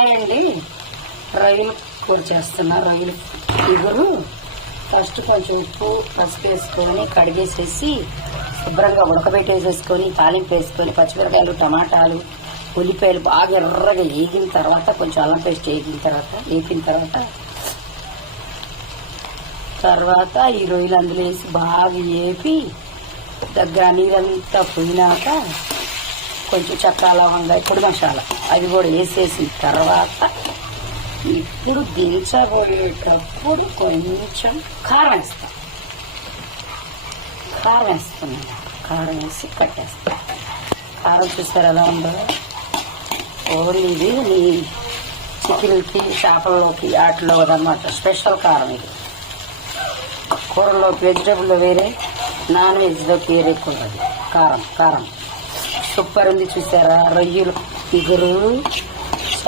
Hi అండి. రొయ్యలు కూర చేస్తున్నా. రొయ్యలు ఇగురు ఫస్ట్ కొంచెం ఉప్పు పసుపు వేసుకొని కడిగేసేసి శుభ్రంగా ఉడకబెట్టేసేసుకొని తాలింపు వేసుకొని పచ్చిమిరకాయలు టమాటాలు ఉల్లిపాయలు బాగా ఎర్రగా వేగిన తర్వాత కొంచెం అల్లం పేస్ట్ వేగిన తర్వాత ఈ రొయ్యలు అందులో వేసి బాగా వేపి దగ్గర నీరంతా పోయినాక కొంచెం చెక్క లవంగా పొడి మసాలా అవి కూడా వేసేసిన తర్వాత ఇప్పుడు దించబోయేటప్పుడు కొంచెం కారం వేస్తున్నాను. కారం వేసి కట్టేస్తాను. కారం చూస్తారు ఎలా ఉందో. ఓన్లీ ఇది నీ చికెన్కి చేపల్లోకి వాటిలో అన్నమాట స్పెషల్ కారం. ఇది కూరలోకి వెజిటబుల్లో వేరే, నాన్ వెజ్లోకి వేరే కూర. అది కారం సూపర్ ఉంది చూసారా. రొయ్యలు ఇగురు